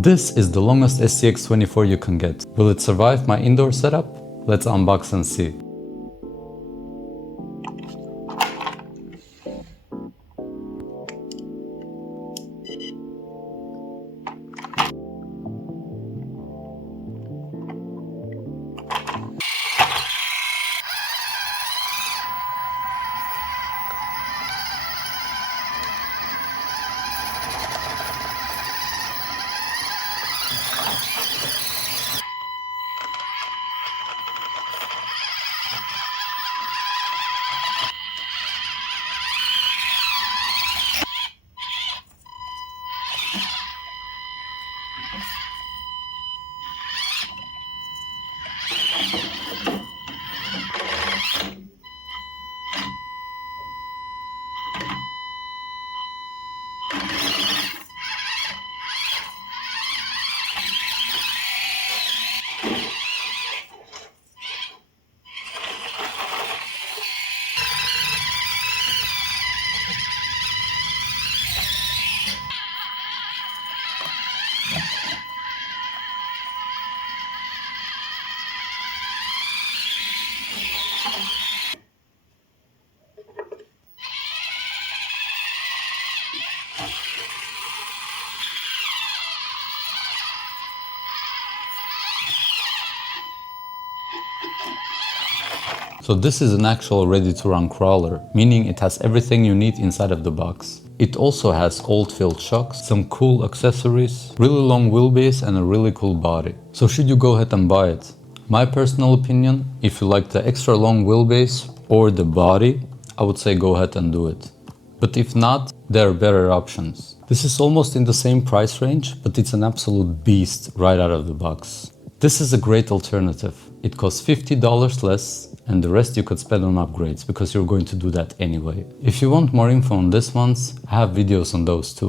This is the longest SCX24 you can get. Will it survive my indoor setup? Let's unbox and see. So this is an actual ready-to-run crawler, meaning it has everything you need inside of the box. It also has oil-filled shocks, some cool accessories, really long wheelbase and a really cool body. So should you go ahead and buy it? My personal opinion, if you like the extra long wheelbase or the body, I would say go ahead and do it. But if not, there are better options. This is almost in the same price range, but it's an absolute beast right out of the box. This is a great alternative. It costs $50 less, and the rest you could spend on upgrades because you're going to do that anyway. If you want more info on this ones, I have videos on those too.